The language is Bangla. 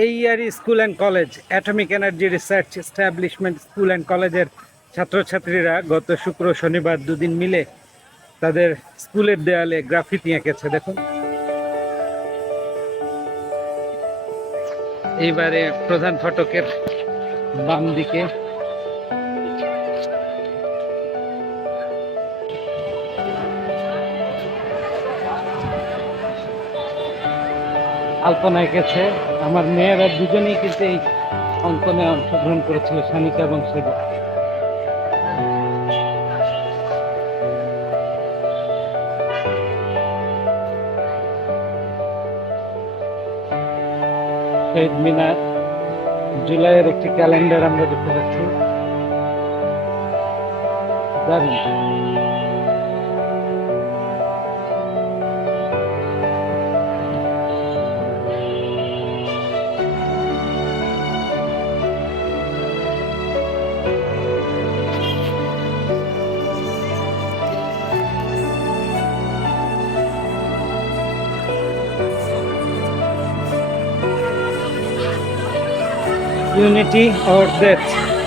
এই ইয়ারই school and college atomic energy research establishment school and কলেজের ছাত্রছাত্রীরা গত শুক্র, শনিবার দুদিন মিলে তাদের স্কুলের দেয়ালে গ্রাফিতি এঁকেছে, দেখুন। এইবারে প্রধান ফটকের বাম দিকে। আলপনা এঁকেছে আমার মেয়েরা দুজনেই কিন্তু এই অঙ্কনে অংশগ্রহণ করেছিল, সানিকা এবং সেবা শহীদ মিনার জুলাইয়ের একটি ক্যালেন্ডার আমরা দেখতে পাচ্ছি। দারুণ। Unity or death